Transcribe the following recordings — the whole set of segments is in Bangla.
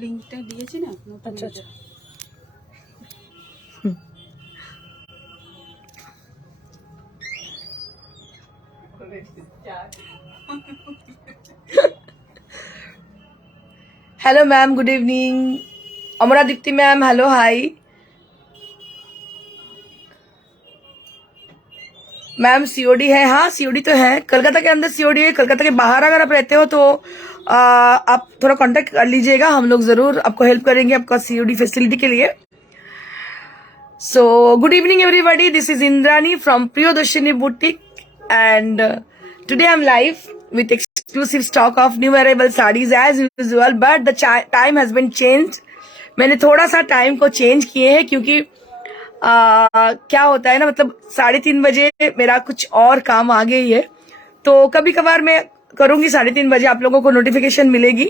লিঙ্কটা দিয়েছি না। আচ্ছা আচ্ছা। Hello ma'am, good evening. अमरा Dipti ma'am, hello hi ma'am. COD है? हाँ सीओडी तो है, कलकत्ता के अंदर सीओडी है। कलकत्ता के बाहर अगर आप रहते हो तो आप थोड़ा कांटेक्ट कर लीजिएगा, हम लोग जरूर आपको हेल्प करेंगे आपका सीओडी फैसिलिटी के लिए। So good evening everybody, this is Indrani from Priyadarshini boutique and today I am live with exclusive stock of new arrival sarees as usual, but the time has been changed. मैंने थोड़ा सा टाइम को चेंज किए हैं क्योंकि क्या होता है ना, मतलब 3:30 बजे मेरा कुछ और काम आ गई है, तो कभी कभार मैं करूंगी 3:30 बजे, आप लोगों को नोटिफिकेशन मिलेगी,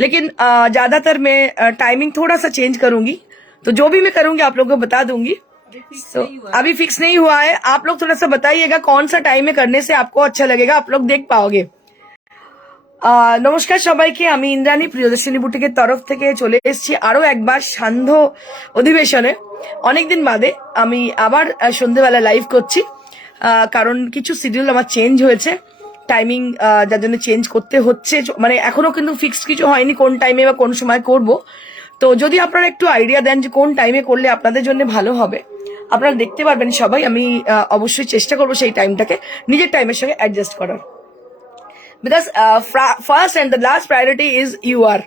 लेकिन ज्यादातर मैं टाइमिंग थोड़ा सा चेंज करूंगी। तो जो भी मैं करूंगी आप लोगों को बता दूंगी। अभी फिक्स नहीं हुआ है, आप लोग थोड़ा सा बताइएगा कौन सा टाइम में करने से आपको अच्छा लगेगा, आप लोग देख पाओगे। নমস্কার সবাইকে, আমি ইন্দ্রাণী প্রিয়দর্শিনী বুটিকের তরফ থেকে চলে এসেছি আরো একবার সান্ধ্য অধিবেশনে। অনেকদিন বাদে আমি আবার সন্ধ্যেবেলা লাইভ করছি, কারণ কিছু শিডিউল আমার চেঞ্জ হয়েছে, টাইমিং যার জন্য চেঞ্জ করতে হচ্ছে। মানে এখনো কিন্তু ফিক্সড কিছু হয়নি কোন টাইমে বা কোন সময় করব। তো যদি আপনারা একটু আইডিয়া দেন যে কোন টাইমে করলে আপনাদের জন্য ভালো হবে, আপনারা দেখতে পারবেন সবাই। আমি অবশ্যই চেষ্টা করবো সেই টাইমটাকে নিজের টাইমের সঙ্গে অ্যাডজাস্ট করার। Because first and the last priority is you are.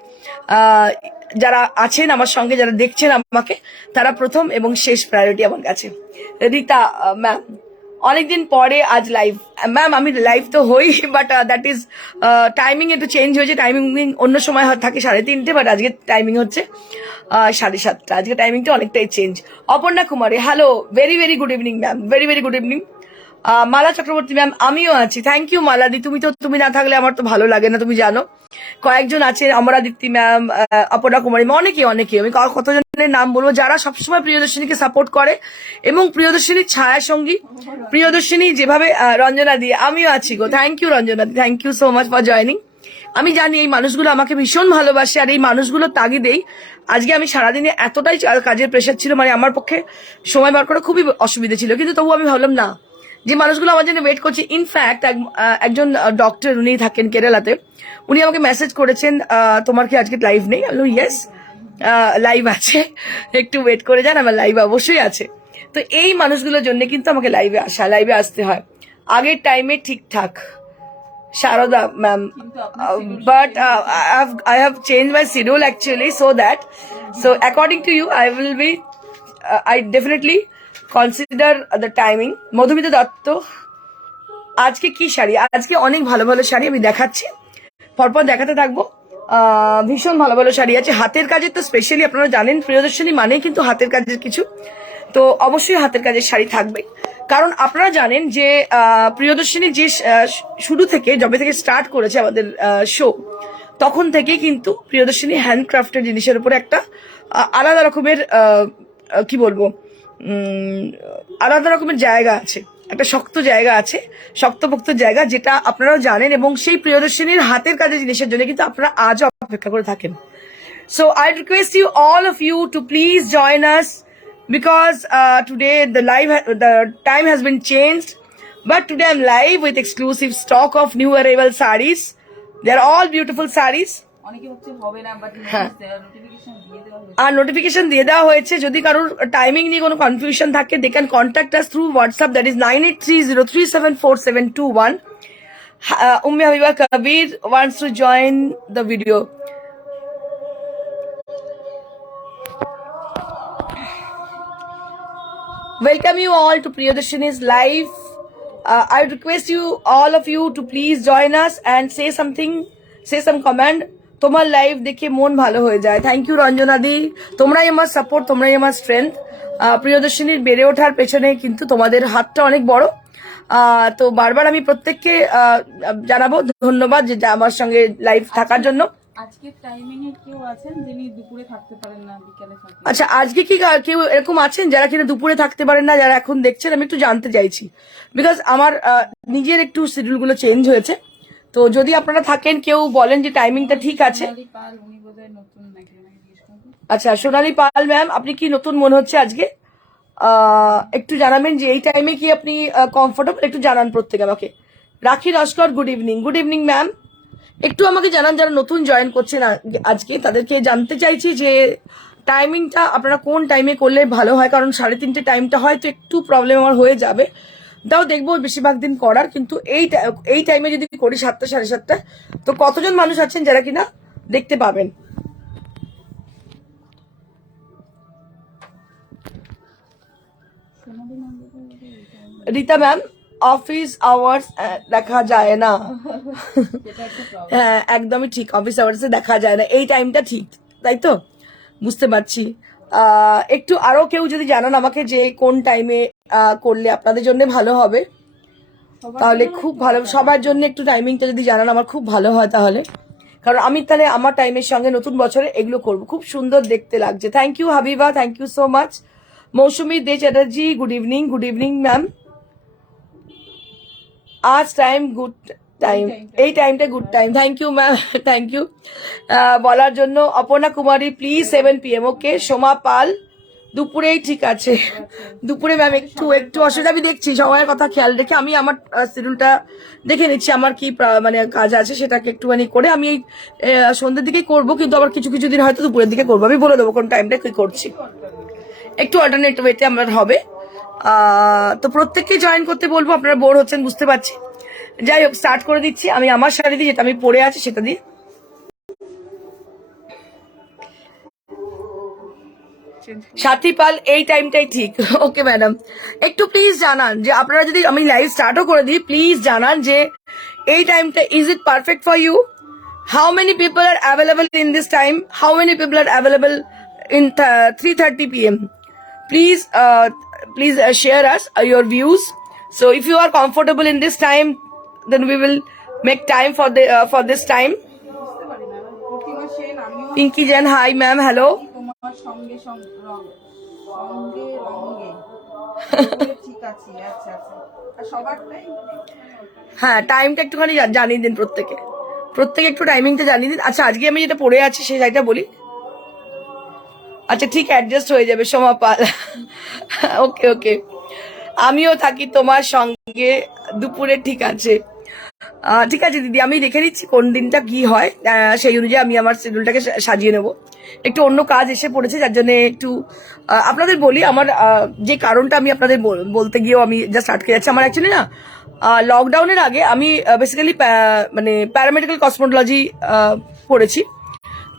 যারা আছেন আমার সঙ্গে, যারা দেখছেন আমাকে, তারা প্রথম এবং শেষ প্রায়োরিটি আমার কাছে। রীতা ম্যাম, অনেকদিন পরে আজ লাইভ। ম্যাম আমি লাইভ তো হই, বাট দ্যাট ইজ টাইমিং একটু চেঞ্জ হয়েছে। টাইমিং অন্য সময় থাকে 3:30, বাট আজকে টাইমিং হচ্ছে 7:30। আজকে টাইমিংটা অনেকটাই change. Aparna Kumari, hello, very very good evening ma'am, very very good evening. Mala Chakraborty ma'am, আমিও আছি। থ্যাংক ইউ মালাদি, তুমি না থাকলে আমার তো ভালো লাগে না, তুমি জানো। কয়েকজন আছে, অমরাদিপ্তি ম্যাম, অপর্ণা কুমারী, অনেকে আমি কতজনের নাম বলবো যারা সবসময় প্রিয়দর্শিনীকে সাপোর্ট করে এবং প্রিয়দর্শিনীর ছায়া সঙ্গী, প্রিয়দর্শিনী যেভাবে রঞ্জনা দিয়ে, আমিও আছি গো। Thank you Ranjana, thank you so much for joining. আমি জানি এই মানুষগুলো আমাকে ভীষণ ভালোবাসে, আর এই মানুষগুলোর তাগিদেই আজকে আমি সারাদিনে এতটাই কাজের প্রেশার ছিল, মানে আমার পক্ষে সময় বার করা খুবই অসুবিধা ছিল, কিন্তু তবু আমি ভাবলাম না, যে মানুষগুলো আমার জন্য ওয়েট করছে। ইনফ্যাক্ট একজন ডক্টর, উনি থাকেন কেরালাতে, উনি আমাকে মেসেজ করেছেন তোমার কি আজকে লাইভ নেই? আমি বললাম ইয়েস লাইভ আছে, একটু ওয়েট করে যান, আমার লাইভ অবশ্যই আছে। তো এই মানুষগুলোর জন্য কিন্তু আমাকে লাইভে আসতে হয় আগের টাইমে ঠিকঠাক। Sharada ma'am, but I have changed my schedule actually, so according to you I will be I definitely consider the timing. Madhumita Dutta, আজকে কি শাড়ি? আজকে অনেক ভালো ভালো শাড়ি আমি দেখাচ্ছি, পরপর দেখাতে থাকবো। ভীষণ ভালো ভালো শাড়ি আছে, হাতের কাজের তো স্পেশালি আপনারা জানেন প্রিয়দর্শিনী মানে কিন্তু হাতের কাজের কিছু, তো অবশ্যই হাতের কাজের শাড়ি থাকবে। কারণ আপনারা জানেন যে প্রিয়দর্শিনী যে শুরু থেকে যবে থেকে স্টার্ট করেছে আমাদের শো, তখন থেকে কিন্তু প্রিয়দর্শিনী হ্যান্ডক্রাফটের জিনিসের উপরে একটা আলাদা রকমের কি বলবো, আলাদা রকমের জায়গা আছে, একটা শক্ত জায়গা আছে, শক্তপোক্ত জায়গা, যেটা আপনারাও জানেন, এবং সেই প্রিয়দর্শিনীর হাতের কাজের জিনিসের জন্য কিন্তু আপনারা আজও অপেক্ষা করে থাকেন। So I request you all of you to please join us, because today the time has been changed, but today I'm live with exclusive stock of new arrival sarees. They are all beautiful sarees. আর নোটিফিকেশন দিয়ে দেওয়া হয়েছে। যদি কারোর টাইমিং নিয়ে কোনো কনফিউশন থাকে, they can contact us through WhatsApp, that is 9830374721. Ummi Habiba Kabir wants to join the video. Welcome you all to Priyadarshini's live. I request you, all of you, to please join us and say something, say some comment. তোমার লাইভ দেখে মন ভালো হয়ে যায়। থ্যাংক ইউ রঞ্জনা দি, তোমরাই আমার সাপোর্ট, তোমরাই আমার স্ট্রেংথ। প্রিয়দর্শিনীর বেড়ে ওঠার পেছনে কিন্তু তোমাদের হাতটা অনেক বড়। তো বারবার আমি প্রত্যেককে জানাবো ধন্যবাদ যে আমার সঙ্গে লাইভ থাকার জন্য। আজকে টাইমিং এ কেউ আছেন যিনি দুপুরে থাকতে পারেন না, বিকেলে থাকেন? আচ্ছা, আজকে কি কেউ এরকম আছেন যারা কিনা দুপুরে থাকতে পারেন না, যারা এখন দেখছেন? আমি একটু জানতে চাইছি, বিকজ আমার নিজের একটু শিডিউল গুলো চেঞ্জ হয়েছে। তো যদি আপনারা থাকেন, কেউ বলেন যে টাইমিংটা ঠিক আছে। আচ্ছা, সোনালী পাল ম্যাম, আপনি কি নতুন মনে হচ্ছে আজকে? একটু জানাবেন যে এই টাইমে কি আপনি কমফোর্টেবল, একটু জানান প্রত্যেকে আমাকে। রাখি Naskar, good evening. Good evening ma'am, একটু আমাকে জানান যারা নতুন জয়েন করছেন আজকে, তাদেরকে জানতে চাইছি যে টাইমিংটা আপনারা কোন টাইমে করলে ভালো হয়, কারণ 3:30 টাইমটা হয়তো একটু প্রবলেম আমার হয়ে যাবে। তাও দেখবো বেশিরভাগ দিন করার, কিন্তু এই টাইমে যদি করি 7টা 7:30, তো কতজন মানুষ আছেন যারা কিনা দেখতে পাবেন? রীতা ম্যাম, অফিস আওয়ার্স দেখা যায় না। হ্যাঁ, একদমই ঠিক, অফিস আওয়ার্সে দেখা যায় না, এই টাইমটা ঠিক, তাই তো? বুঝতে পারছি। একটু আরো কেউ যদি জানান আমাকে যে কোন টাইমে করলে আপনাদের জন্য ভালো হবে, তাহলে খুব ভালো। সবার জন্য একটু টাইমিংটা যদি জানান আমার খুব ভালো হয়, তাহলে, কারণ আমি তাহলে আমার টাইমের সঙ্গে নতুন বছরে এগুলো করব। খুব সুন্দর দেখতে লাগছে। Thank you Habiba, thank you so much. Mousumi De Chatterjee, good evening. Good evening ma'am. আজ টাইম গুড টাইম, এই টাইমটা good time. Thank you ma'am, thank you বলার জন্য। Aparna Kumari, please 7 PM। Okay. Soma Pal, দুপুরেই ঠিক আছে। দুপুরে ম্যাম একটু অসুবিধা, আমি দেখছি সবার কথা খেয়াল রেখে আমি আমার শিডিউলটা দেখে নিচ্ছি, আমার কি মানে কাজ আছে সেটাকে একটুখানি করে আমি সন্ধ্যের দিকেই করবো, কিন্তু আবার কিছু কিছু দিন হয়তো দুপুরের দিকে করবো। আমি বলে দেবো কোন টাইমটা কি করছি, একটু অল্টারনেট ওয়েতে আমার হবে। তো প্রত্যেককে জয়েন করতে বলবো, আপনারা বোর হচ্ছেন বুঝতে পারছি। যাই হোক, স্টার্ট করে দিচ্ছি আমি আমার শাড়ি দিয়ে, যেটা আমি পরে আছি সেটা দিয়ে। সাথী পাল, এই টাইমটাই ঠিক। ওকে ম্যাডাম, একটু প্লিজ জানান যে আপনারা যদি আমি লাইভ স্টার্টও করে দিই, প্লিজ জানান যে এই টাইমটা is it perfect for you? How many people are available in this time? How many people are available in 3:30 PM? Please share us your views. So if you are comfortable in this time, then we will make time for this time. Pinky Jan, hi ma'am, hello. হ্যাঁ, টাইমটা একটুখানি জানিয়ে দিন প্রত্যেকে একটু টাইমিংটা জানিয়ে দিন। আচ্ছা, আজকে আমি যেটা পড়ে আছি সেই শাড়িটা বলি। আচ্ছা ঠিক, অ্যাডজাস্ট হয়ে যাবে সোমা পাল। ওকে ওকে, আমিও থাকি তোমার সঙ্গে দুপুরে, ঠিক আছে। ঠিক আছে দিদি, আমি দেখে নিচ্ছি কোন দিনটা কি হয়, সেই অনুযায়ী আমি আমার শিডিউলটাকে সাজিয়ে নেব। একটু অন্য কাজ এসে পড়েছে, যার জন্য একটু আপনাদের বলি আমার যে কারণটা আমি আপনাদের বলতে গিয়েও আমি জাস্ট আটকে যাচ্ছি। আমার অ্যাকচুয়ালি না লকডাউনের আগে আমি বেসিক্যালি মানে প্যারামেডিক্যাল কসমোলজি পড়েছি।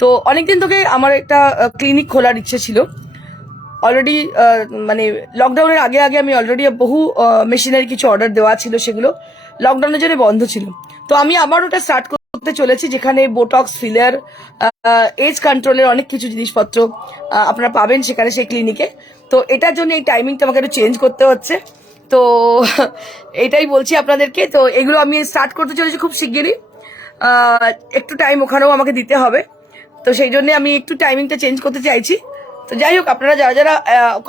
তো অনেকদিন থেকে আমার একটা ক্লিনিক খোলার ইচ্ছে ছিল অলরেডি। মানে লকডাউনের আগে আমি অলরেডি বহু মেশিনারি কিছু অর্ডার দেওয়া ছিল, সেগুলো লকডাউনের জন্য বন্ধ ছিল। তো আমি আবার ওটা স্টার্ট করতে চলেছি, যেখানে বোটক্স, ফিলার, এজ কন্ট্রোলের অনেক কিছু জিনিসপত্র আপনারা পাবেন সেখানে, সেই ক্লিনিকে। তো এটার জন্য এই টাইমিংটা আমাকে একটু চেঞ্জ করতে হচ্ছে। তো এটাই বলছি আপনাদেরকে। তো এগুলো আমি স্টার্ট করতে চলেছি খুব শিগগিরই। একটু টাইম ওখানেও আমাকে দিতে হবে, তো সেই জন্য আমি একটু টাইমিংটা চেঞ্জ করতে চাইছি। তো যাই হোক, আপনারা যারা যারা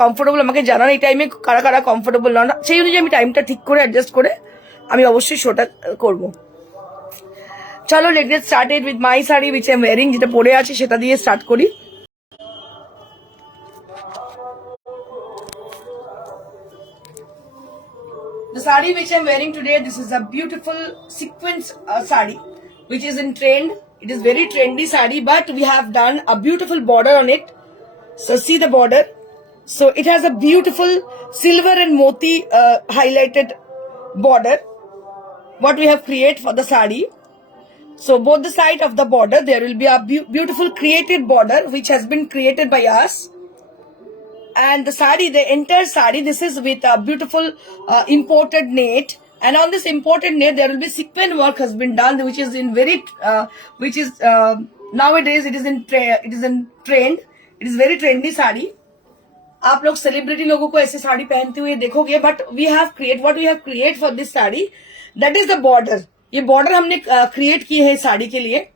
কমফোর্টেবল আমাকে জানান এই টাইমে, কারা কারা কমফোর্টেবল নন, সেই অনুযায়ী আমি টাইমটা ঠিক করে অ্যাডজাস্ট করে আমি অবশ্যই শোটা করবো। চলো, let get started with my sari which I am wearing, যেটা পরে আছে সেটা দিয়ে স্টার্ট করি। The sari which I'm wearing today, this is a beautiful sequence sari which is in trend. It is very trendy sari, but we have done a beautiful border on it. So see the border. So it has a beautiful silver and moti highlighted border, what we have created for the sari. So both the side of the border there will be a beautiful created border which has been created by us. And the sari, the entire sari, this is with a beautiful imported net, and on this imported net there will be sequin work has been done, which is in very nowadays it is in trend. It is very trendy sari. आप लोग सेलिब्रिटी लोगों को ऐसे साड़ी पहनते हुए देखोगे, but we have create for this sari, that is the border. ये बॉर्डर हमने क्रिएट की है इस साड़ी के लिए।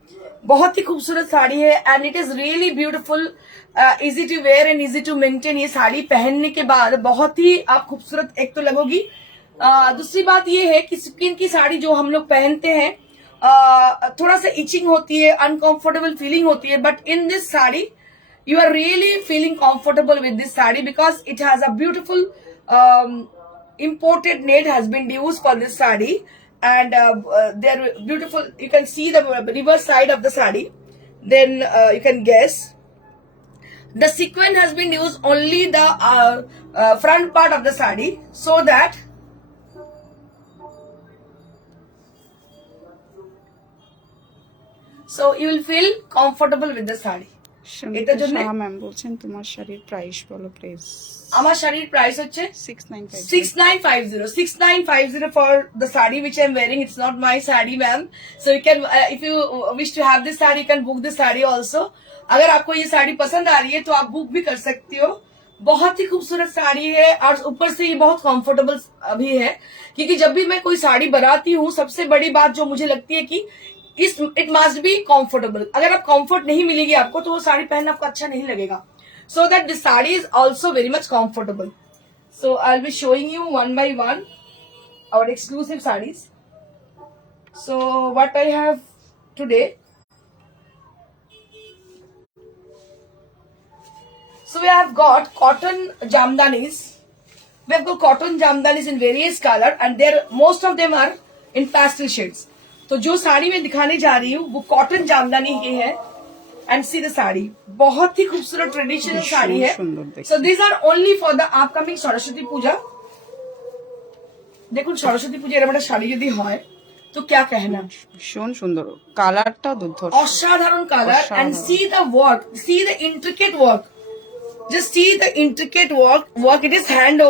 बहुत ही खूबसूरत साड़ी है and it is really beautiful, easy to wear and easy to maintain. ये साड़ी पहनने के बाद बहुत ही आप खूबसूरत एक तो लगोगी। दूसरी बात ये है कि स्किन की साड़ी जो हम लोग पहनते हैं थोड़ा सा इचिंग होती है, अनकंफर्टेबल फीलिंग होती है, but in this sari you are really feeling comfortable with this saree because it has a beautiful imported net has been used for this saree, and they're beautiful. You can see the reverse side of the saree, then you can guess the sequin has been used only the front part of the saree, so that you will feel comfortable with the saree. Sangeeta Shah ma'am বলছেন তোমার শাড়ির প্রাইস বলো প্লিজ। আমার শাড়ির প্রাইস হচ্ছে 6950 6950 for the saree which I'm wearing. It's not my saree, ma'am. So you can, if you wish to have this saree, you can book this saree also. अगर आपको ये साड़ी पसंद आ रही है तो आप बुक भी कर सकती हो। बहुत ही खूबसूरत साड़ी है और ऊपर से ये बहुत कंफर्टेबल भी है, क्योंकि जब भी मैं कोई साड़ी बनाती हूँ सबसे बड़ी बात जो मुझे लगती है कि इट मस्ट बी कंफर्टेबल। अगर आप कंफर्ट नहीं मिलेगी आपको तो वो साड़ी पहनना आपको अच्छा नहीं लगेगा। So that this sari is also very much comfortable. So I will be showing you one by one hour exclusive saris. So what I have today, so we have got cotton jamdanis. We have got cotton jamdanis in various color and there most of them are in pastel shades. तो जो साड़ी मैं दिखाने जा रही हूँ वो कॉटन जामदानी की है एंड सी द साड़ी बहुत ही खूबसूरत ट्रेडिशनल साड़ी है। So this are only for the upcoming Saraswati Puja. দেখুন সরস্বতী পূজা এরকম একটা শাড়ি যদি হয় তো क्या कहना, ভীষণ সুন্দর, কালারটা দুর্ধর্ষ, অসাধারণ colour. And see the work, see the intricate work, just see the intricate work. It is hand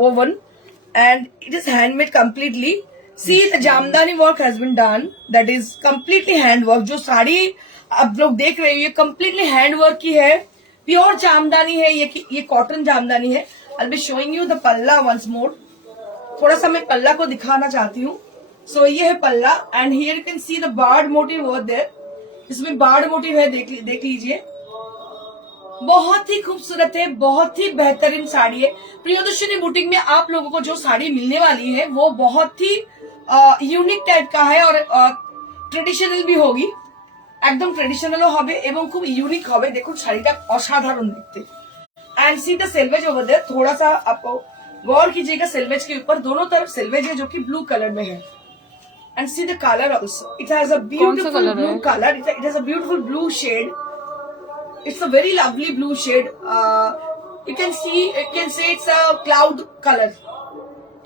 woven and it is handmade completely. See the jamdani work has been done, that is completely hand work. जो साड़ी आप लोग देख रहे हो ये completely hand work की है, प्योर जामदानी है, ये कॉटन जामदानी है। I'll be showing you the पल्ला once more. थोड़ा सा मैं पल्ला को दिखाना चाहती हूँ। So ये है पल्ला and here you can see the bird motive over there. इसमें bird motive है, देख लीजिए, बहुत ही खूबसूरत है, बहुत ही बेहतरीन साड़ी है। प्रियदर्शनी बुटीक में आप लोगों को जो साड़ी मिलने वाली है वो बहुत ही यूनिक टाइप का है और ट्रेडिशनल भी होगी, एकदम ट्रेडिशनल হবে এবং খুব ইউনিক হবে। দেখুন শাড়িটা অসাধারণ দেখতে। And see the selvedge over there, थोड़ा सा आपको गौर कीजिएगा सेल्वेज के ऊपर, दोनों तरफ सेल्वेज है जो कि ब्लू कलर में है। And see the colour also, it has a beautiful blue colour, it has a beautiful blue shade. It's a very lovely blue shade. You can say it's a cloud color,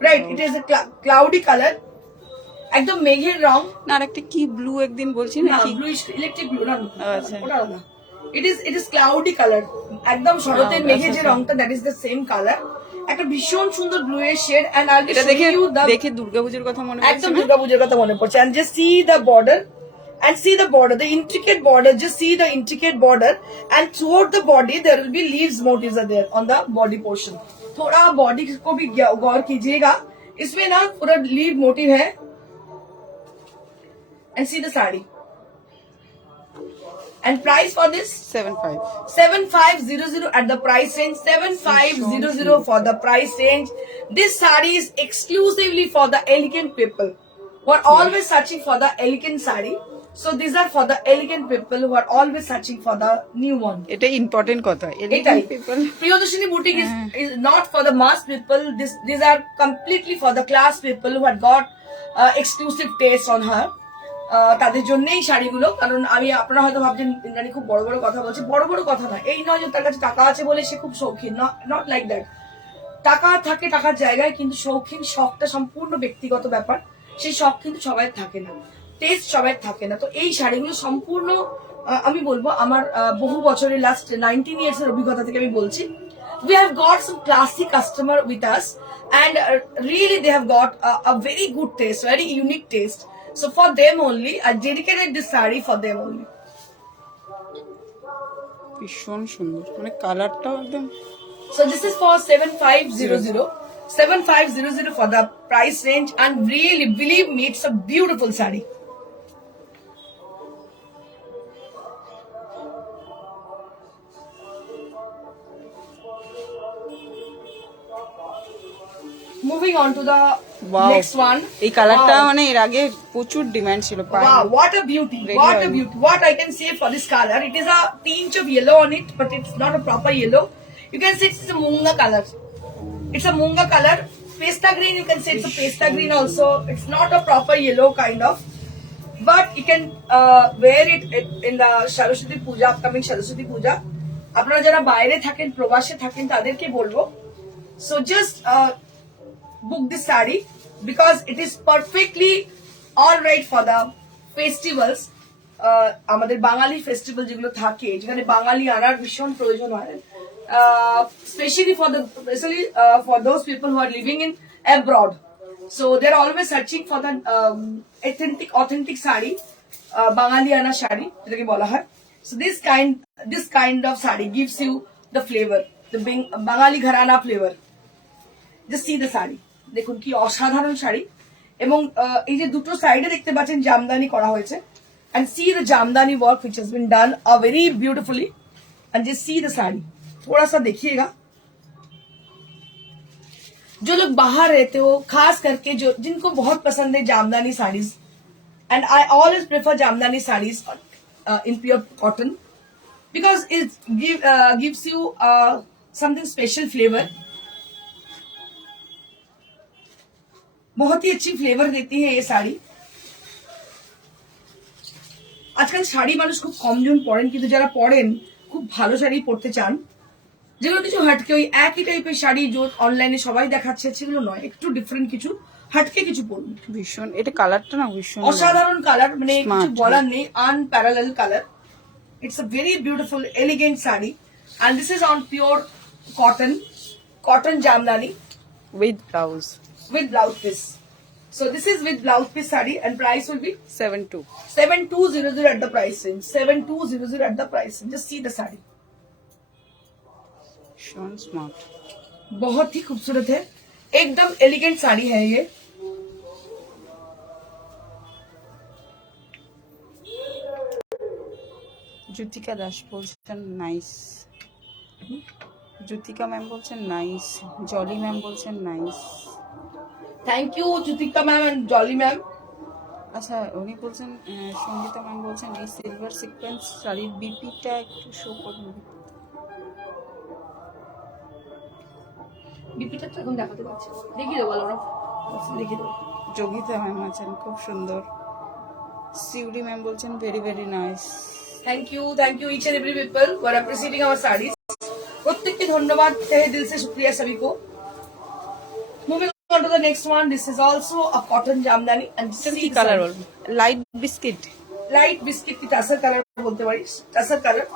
right? It is a cloudy color. একদম মেঘের রং না, আরেকটা কি ব্লু একদিন বলছি না, কি ব্লু, ইলেকট্রিক ব্লু না, আচ্ছা ওটা না, it is cloudy color, একদম শরতের মেঘের যে রংটা, that is the same color. একটা ভীষণ সুন্দর ব্লু এর shade. And I will show you the, দেখে দুর্গাপূজার কথা মনে পড়ছে, একদম দুর্গাপূজার কথা মনে পড়ছে। And just see the border, and see the border, the intricate border, just see the intricate border, and throughout the body there will be leaves motifs are there on the body portion. थोड़ा बॉडी को भी गौर कीजिएगा, इसमें ना पूरा लीव मोटिव है। and see the sari and price for this 7500 at the price range, 7500 for the price range. This saree is exclusively for the elegant people who are always searching for the elegant saree. So these are for the elegant people who are always searching for the new one. এটা ইম্পর্টেন্ট কথা, elegant people. Priyadarshini Boutique is not for the mass people. These are completely for the class people who had got exclusive taste on her. তাদের জন্যই শাড়িগুলো। কারণ আমি, আপনারা হয়তো ভাবছেন ইন্দ্রাণী খুব বড় বড় কথা বলছে, বড় বড় কথা না, এই নয় যে তার কাছে টাকা আছে বলে সে খুব শৌখিন, নট লাইক দ্যাট। টাকা থাকে টাকার জায়গায়, কিন্তু শৌখিন শখটা সম্পূর্ণ ব্যক্তিগত ব্যাপার, সেই শখ কিন্তু সবাই থাকে না, টেস্ট সবাই থাকে না। তো এই শাড়িগুলো সম্পূর্ণ আমি বলবো আমার বহু বছরের লাস্ট 19 years এর অভিজ্ঞতা থেকে আমি বলছি। We have got some classic customer with us and really they have got a very good taste, very unique taste. So for them only, I dedicated this saree for them only. ভীষণ সুন্দর, মানে কালারটাও একদম So this is for 7500. 7500 for the price range, and really believe me, it's a beautiful sari. Moving on to the Wow. next one. এই কালারটা Wow. মানে এর আগে প্রচুর ডিমান্ড ছিল Wow, what a beauty! Ready What a oil. beauty! What I can say for this color, it is a tinge of yellow on it, but it's not a proper yellow. You can say it's a munga color. It's a munga color. Pasta green, you can say it's a pasta green also. It's not a proper yellow kind of. But you can wear it in the Saraswati Puja, upcoming Saraswati Puja. আপনারা যারা বাইরে থাকেন, প্রবাসে থাকেন, তাদেরকে বলবো, so just book this saree because it is perfectly all right for the festivals. আমাদের বাঙালি ফেস্টিভ্যাল যেগুলো থাকে, যেখানে বাঙালি আনার ভীষণ প্রয়োজন হয়, especially for those people who are living in abroad. So they're always searching for the authentic saree, বাঙালি আনা শাড়ি যেটাকে বলা হয়. So this kind of saree gives you the flavor, the Bangali ঘরানা flavor. Just see the saree. দেখুন কি অসাধারণ শাড়ি, এবং এই যে দুটো সাইডে দেখতে পাচ্ছেন জামদানি করা হয়েছে, and see the jamdani work which has been done very beautifully, and just see the saree. थोड़ा सा देखिएगा. जो लोग बाहर रहते हो, खास करके जो जिनको बहुत पसंद है jamdani saris, and I always prefer jamdani sarees in pure cotton because it gives you something special flavor. बहुत ही अच्छी फ्लेवर देती है ये শাড়ি. আজকাল শাড়ি মানুষ খুব কম জন পরেন, কিন্তু যারা পরেন খুব ভালো শাড়ি পরতে চান, যেগুলো কিছু হাটকে, ওই একই টাইপের শাড়ি যে অনলাইনে সবাই দেখাচ্ছে সেগুলো নয়, একটু ডিফারেন্ট কিছু, হাটকে কিছু পরুন. ভীষণ, এটা কালারটা না ভীষণ অসাধারণ কালার, মানে কিছু Smart. বলার নেই, unparalleled colour. It's a very beautiful elegant sari, and this is on pure cotton jamdani with blouse with blouse piece. So this is with blouse piece sari, and price will be 72 7200 at the price range. 7200 at the price range. Just see the sari. ভীষণ স্মার্ট। बहुत ही खूबसूरत है, एकदम एलिगेंट साड़ी है ये. জ্যোতিকা দাস বলছেন নাইস, জ্যোতিকা ম্যাম বলছেন নাইস, জলি ম্যাম বলছেন nice. Thank you Jyotika ma'am and Jolly ma'am. আচ্ছা উনি বলছেন, সঙ্গীতা ম্যাম বলছেন এই সিলভার সিকোয়েন্স শাড়ির বিপিটা একটু শো করুন। বিপিটা তো এখন দেখাতে পারছি, দেখিয়ে দেবো, বলো দেখিয়ে দেবো. যোগিতা ম্যাম আছেন খুব সুন্দর। সিউরি ম্যাম বলছেন very very nice. Thank you each and every people who are appreciating our sarees. प्रत्येक की धन्यवाद तहे दिल से शुक्रिया सभी को. Moving on to the next one, this is also a cotton jamdani and কি কালার বলবো? লাইট বিস্কিট, light biscuit की टसर color बोलते हैं, tussar color,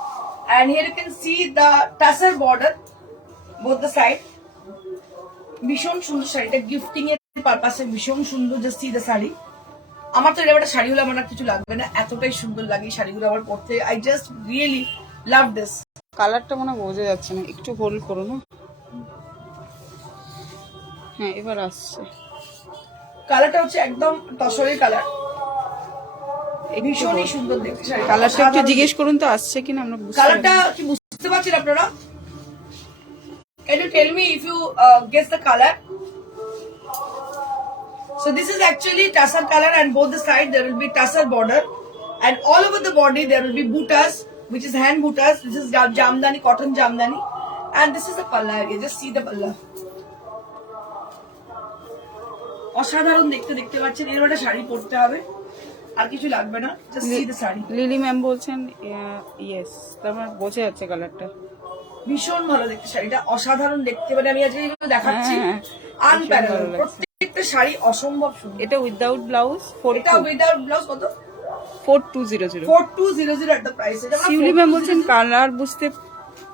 and here you can see the tussar border both the side. ভীষণ সুন্দর শাড়িটা, গিফটিং এর পারপাসে ভীষণ সুন্দর. Just see the sari. আমার তো এরকম একটা শাড়ি হলে আমার আর কিছু লাগবে না, এতটাই সুন্দর লাগে শাড়িগুলো আমার পরতে. I just really love this. কালারটা মনে বোঝা যাচ্ছে না, একটু হোল্ড করো না। হ্যাঁ এবার আসছে। কালারটা হচ্ছে একদম তসরের কালার, ভীষণই সুন্দর দেখতে শাড়ি. কালারটা একটু জিজ্ঞেস করুন তো আসছে কিনা, আমরা বুঝতে কালারটা কি বুঝতে পারছেন আপনারা? Can you tell me if you guess the color? So this is actually tussar color, and both the side there will be tussar border, and all over the body there will be buttas, which is hand buttas. This is jamdani, cotton jamdani, and this is the palla area. Just see the palla. অসাধারণ দেখতে পাচ্ছেন. এর একটা শাড়ি পরতে হবে, আর কিছু লাগবে না. Just see the sari. Lily ma'am বলছেন ইয়েস, তারপর বোঝা যাচ্ছে কালারটা। ভীষণ ভালো দেখতে শাড়িটা, অসাধারণ দেখতে. মানে আমি আজকে যেগুলো দেখাচ্ছি হ্যাঁ, আনপ্যারালাল, ভীষণ ভালো প্রত্যেকটা শাড়ি অসম্ভব সুন্দর. এটা উইদাউট ব্লাউজ, এটা উইদাউট ব্লাউজ কত? 4200। 4200 at the price. এটা শিউলি ম্যাম বলছেন কালার বুঝতে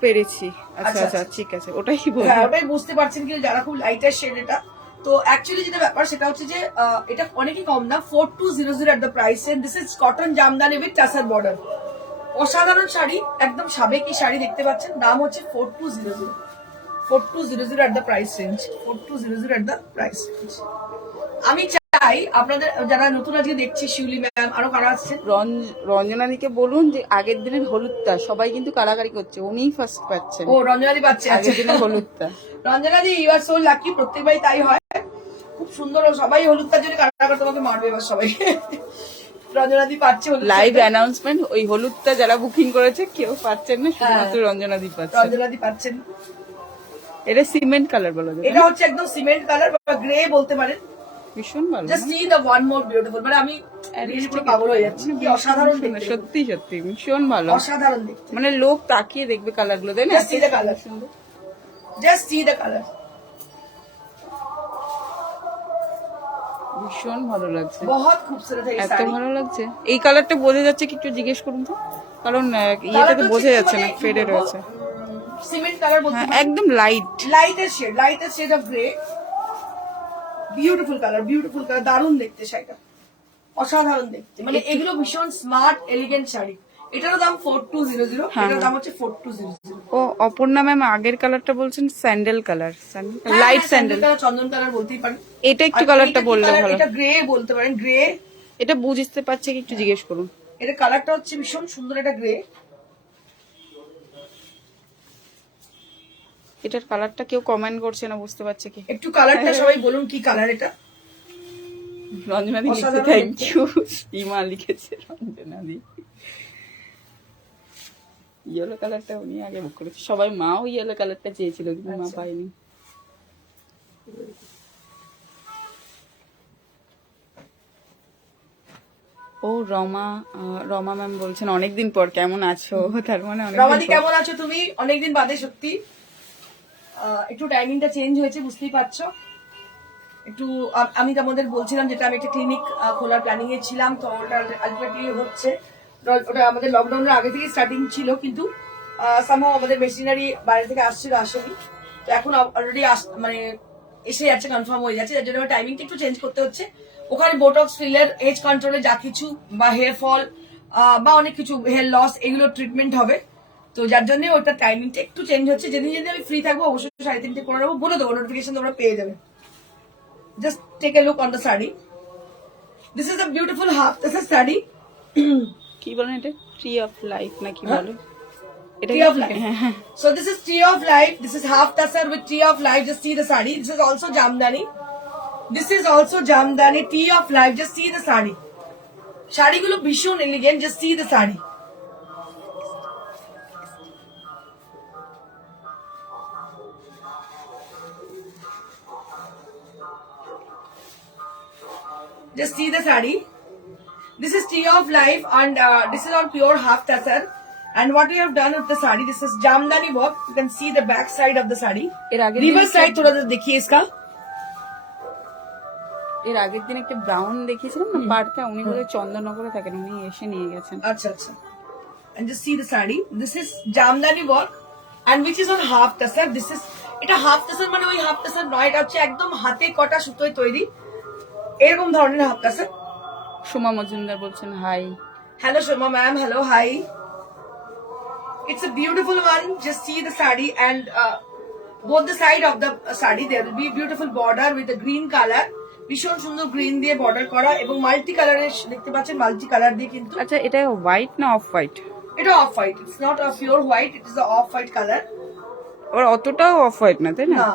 পেরেছি। আচ্ছা আচ্ছা ঠিক আছে, ওটাই বলছি। হ্যাঁ ওটাই বুঝতে পারছেন কি, যারা খুব লাইটার শেড এটা. তো অ্যাকচুয়ালি যেটা ব্যাপার সেটা হচ্ছে যে এটা অনেকই কম না, 4200 at the price. And this is cotton jamdani with tassar border. অসাধারণ শাড়ি, একদম সাবেকি শাড়ি দেখতে পাচ্ছেন. দাম হচ্ছে 4200. 4200 at the price range, 4200 at the price range. আমি চাই আপনাদের যারা নতুন আজকে দেখছি, শিউলি ম্যাম, আরো কারা আসছেন, রঞ্জনাদিকে বলুন যে আগের দিনের হলুদটা সবাই কিন্তু কারাকারি করছে, উনিই ফার্স্ট পাচ্ছেন। ও রঞ্জনাদি পাচ্ছে, আগের দিনের হলুদটা। রঞ্জনাদি ইউ আর সো লাকি, প্রত্যেকবারই তাই হয়, খুব সুন্দর। সবাই হলুদটার জন্য কারাকার তোমাকে মারবে এবার সবাই। রঞ্জনাদি পাচ্ছে লাইভ অ্যানাউন্সমেন্ট, ওই হলুদটা যারা বুকিং করেছে কেউ পাচ্ছেন না, শুধুমাত্র রঞ্জনাদি পাচ্ছেন। রঞ্জনাদি পাচ্ছেন। এটা সিমেন্ট কালার বলা যায়, এটা হচ্ছে একদম সিমেন্ট কালার বা গ্রে বলতে পারেন, ভীষণ ভালো। Just see the one more beautiful, মানে আমি রিয়েলি পুরো পাগল হয়ে যাচ্ছি, কি অসাধারণ দেখতে, সত্যি সত্যি ভীষণ ভালো, অসাধারণ দেখতে, মানে লোক তাকিয়ে দেখবে কালার গুলো, তাই না? Just see the colour, just see the colour, ভীষণ ভালো লাগছে, বহুত খুবসুরত है ये এত साड़ी। ভালো লাগছে। এই কালারটা বোঝা যাচ্ছে কি, একটু জিজ্ঞেস করুন তো, কারণ ইয়েতে তো বোঝা যাচ্ছে না, ফেডে রয়েছে। সিমেন্ট কালার বলতে হ্যাঁ, পারেন, একদম লাইট লাইটের shade of grey, beautiful colour, দারুণ দেখতে শাড়িটা, অসাধারণ দেখতে, মানে এগুলো ভীষণ স্মার্ট এলিগেন্ট শাড়ি। এটারও দাম 4200, এটার দাম হচ্ছে 4200। ও অপর্ণা ম্যাম আগের কালারটা বলছেন স্যান্ডেল কালার, লাইট স্যান্ডেল, চন্দন কালার বলতেই পারেন। এটা একটু কালারটা বললে ভালো। এটা গ্রে বলতে পারেন, গ্রে। এটা বুঝতে পারছে কি, একটু জিজ্ঞেস করুন। এটা কালারটা হচ্ছে ভীষণ সুন্দর, এটা গ্রে। এটার কালারটা কেউ কমেন্ট করছে না, বুঝতে পারছে কি? একটু কালারটা সবাই বলুন কি কালার এটা। রঞ্জনাদি লিখছে অসাধারণ থ্যাংক দেখতে। ইউ, ইমা লিখেছে রঞ্জনাদি। ইয়েলো কালারটা উনি আগে বুক করেছে, সবাই মাও ইয়েলো কালারটা চেয়েছিল কিন্তু মা পায়নি। ও রমা ম্যাম বলছেন অনেকদিন পর কেমন আছো, তার মানে রমাদি কেমন আছো তুমি? অনেকদিন বাদে সত্যি। একটু টাইমিংটা চেঞ্জ হয়েছে, বুঝতেই পারছো। একটু আমি তোমাদের বলছিলাম যেটা আমি একটা ক্লিনিক খোলার প্ল্যানিং এ ছিলাম, তো ওটা আলটিমেটলি হচ্ছে। ওটা আমাদের লকডাউনের আগে থেকে স্টার্টিং ছিল, কিন্তু সামহাও আমাদের মেশিনারি বাইরে থেকে আসেনি, তো এখন অলরেডি মানে এসে যাচ্ছে, কনফার্ম হয়ে যাচ্ছে, যার জন্য টাইমিংটা একটু চেঞ্জ করতে হচ্ছে। ওখানে বোটক্স, ফিলার, এজ কন্ট্রোলে যা কিছু, বা হেয়ার ফল বা অনেক কিছু, হেয়ার লস, এগুলো ট্রিটমেন্ট হবে। তো যার জন্য ওটা টাইমিংটা একটু চেঞ্জ হচ্ছে। যেদিন যেদিন আমি ফ্রি থাকবো অবশ্যই 3:30 করে নেবো, বলে দেবো, নোটিফিকেশন তোমরা পেয়ে যাবে। Just take a look on the saree. This is a beautiful half. This is saree. কি বলেন এটা, ট্রি অফ লাইফ না কি বলে? এটা Tree of life. So this is tree of life. This is half tassar with tree of life. Just see the saree. This is also jamdani. This is also jamdani. Tree of life. Just see the saree. Shadi gulo bhishon elegant. Just see the saree. Just see the saree. This is tree of life, and this is on pure half tassar. And what we have done with the saree, this is jamdani work. You can see the back side of the saree. এর আগের Reverse side थोड़ा सा देखिए इसका. এর আগের দিন একটা ব্রাউন দেখিয়েছিলাম না পাড়টা, উনি বলে চন্দননগরে থাকেন, উনি এসে নিয়ে গেছেন। अच्छा अच्छा. And just see the saree. This is jamdani work, and which is on half tassar. This is এটা half tassar মানে ওই half tassar নয়, এটা হচ্ছে একদম হাতে কটা সুতোয় তৈরি, এরকম ধরনের half tassar. সোমা মজুমদার বলছেন high. Hello Shoma ma'am. Hello, hi. It's a beautiful one. Just see the saree, and both the side of the saree there will be beautiful border with a green color. ভীষণ সুন্দর গ্রিন দিয়ে বর্ডার করা, এবং মাল্টি কালারের দেখতে পাচ্ছেন, মাল্টি কালার দিয়ে কিন্তু। আচ্ছা, এটা হোয়াইট না অফ হোয়াইট? এটা off white, it's not a pure white, it is a off white colour. আর অতটাও অফ হোয়াইট না, তাই না? না।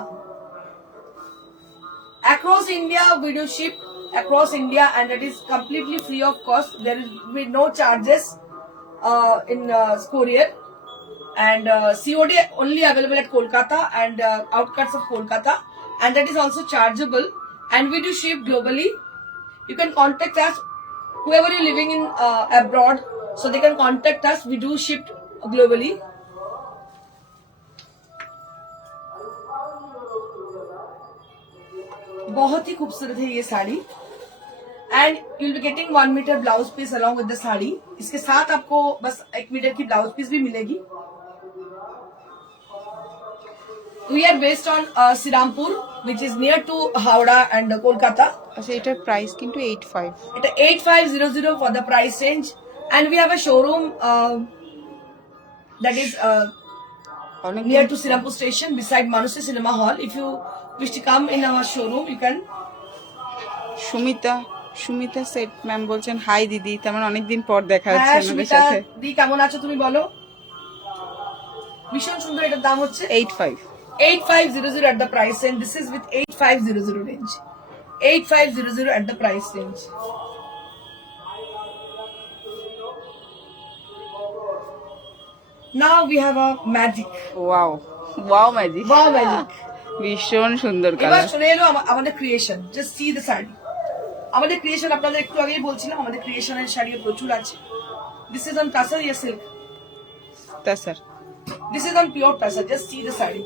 Across India we do ship across India, and it is completely free of cost. There is with no charges in courier, and COD only available at Kolkata and outskirts of Kolkata, and that is also chargeable, and we do ship globally. You can contact us, whoever you're living in abroad, so they can contact us. We do ship globally. बहुत ही खूबसूरत है ये sari, and you will be getting 1 metre blouse piece along with the sari. इसके साथ आपको बस 1 मीटर की ब्लाउज पीस भी मिलेगी। We are based on Sirampur, which is near to Howrah and Kolkata. আচ্ছা, এটার প্রাইস কিন্তু 85। It is 8500 for the price range, and we have a showroom that is অনেক near to Sirampur station beside Manushi Cinema Hall. If you wish to come in our showroom, you can. Sumita set ma'am বলছেন হাই দিদি, তেমন অনেকদিন পর দেখা হচ্ছে হ্যাঁ আমাদের সুমিতা সাথে। দি, কেমন আছো তুমি বলো? ভীষণ সুন্দর, এটার দাম হচ্ছে 85 8500 at the price range. This is with 8500 range. 8500 at the price range. Now we have a magic. Wow magic, Wow magic. ভীষণ সুন্দর এবার কালার। চলে এলো আমাদের creation. Just see the sari. আমাদের ক্রিয়েশন আপনাদের একটু আগেই বলছিলাম, আমাদের ক্রিয়েশনের শাড়ি প্রচুর আছে। This is on tussar yeah silk. তাসার, this is on pure tussar. Just see the sari.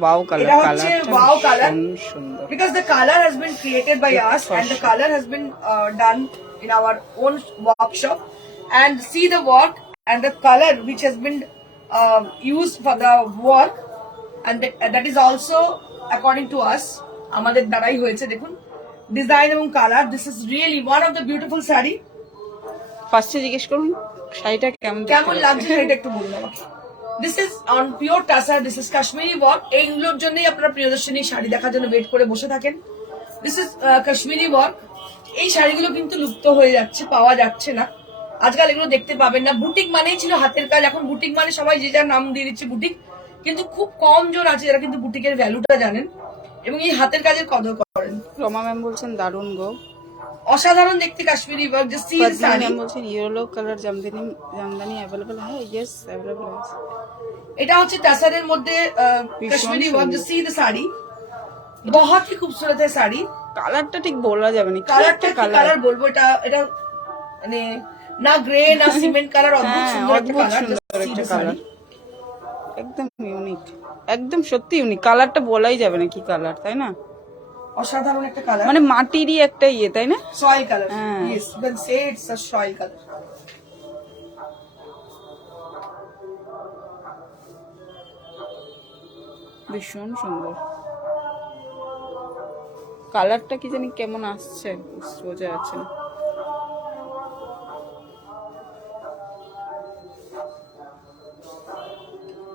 Wow colour, এটা হচ্ছে wow color সুন্দর। because the color has been created by us and the color has been done in our own workshop, and see the work and the color which has been used for the work, and that is also according to us আমাদের দ্বারাই হয়েছে। দেখুন ডিজাইন এবং colour, this is really one of the beautiful sari. ফার্স্টে জিজ্ঞেস করুন শাড়িটা কেমন কেমন লাগছে এটা একটু বলুন আমাকে। This is on pure tussar, this is Kashmiri work. এইগুলোর জন্যই আপনারা প্রিয়দর্শনী শাড়ি দেখার জন্য ওয়েট করে বসে থাকেন। This is Kashmiri work. এই শাড়িগুলো কিন্তু লুপ্ত হয়ে যাচ্ছে, পাওয়া যাচ্ছে না আজকাল, এগুলো দেখতে পাবেন না। বুটিক মানেই ছিল হাতের কাজ, এখন বুটিক মানে সবাই যে যার নাম দিয়ে দিচ্ছে বুটিক, কিন্তু খুব কম জন আছে যারা কিন্তু বুটিকের ভ্যালুটা জানেন এবং এই হাতের কাজের কদর করেন। রমা ম্যাম বলছেন দারুণ গো, অসাধারণ দেখতে Kashmiri work. Just see the sari. Ma'am বলছেন ইয়েলো কালার জামদানি अवेलेबल है। यस अवेलेबल है। এটা হচ্ছে টাসারের মধ্যে Kashmiri work. Just see the sari, बहुत ही खूबसूरत है শাড়ি। কালারটা ঠিক বলা যাবে না, কালারটা কি কালার বলবো, এটা এটা মানে না গ্রে না সিমেন্ট কালার, অদ্ভুত সুন্দর একটা কালার। একটা কালার, একদম ইউনিক, একদম সত্যি ইউনিক। কালারটা বলাই যাবে না কি কালার, তাই না? অসাধারণ একটা কালার, মানে মাটিরই একটা ইয়ে, তাই না? Soil colour. হ্যাঁ। Yes, you can say it's a soil colour. ভীষণ সুন্দর কালারটা, কি জানি কেমন আসছে, বোঝা যাচ্ছে না।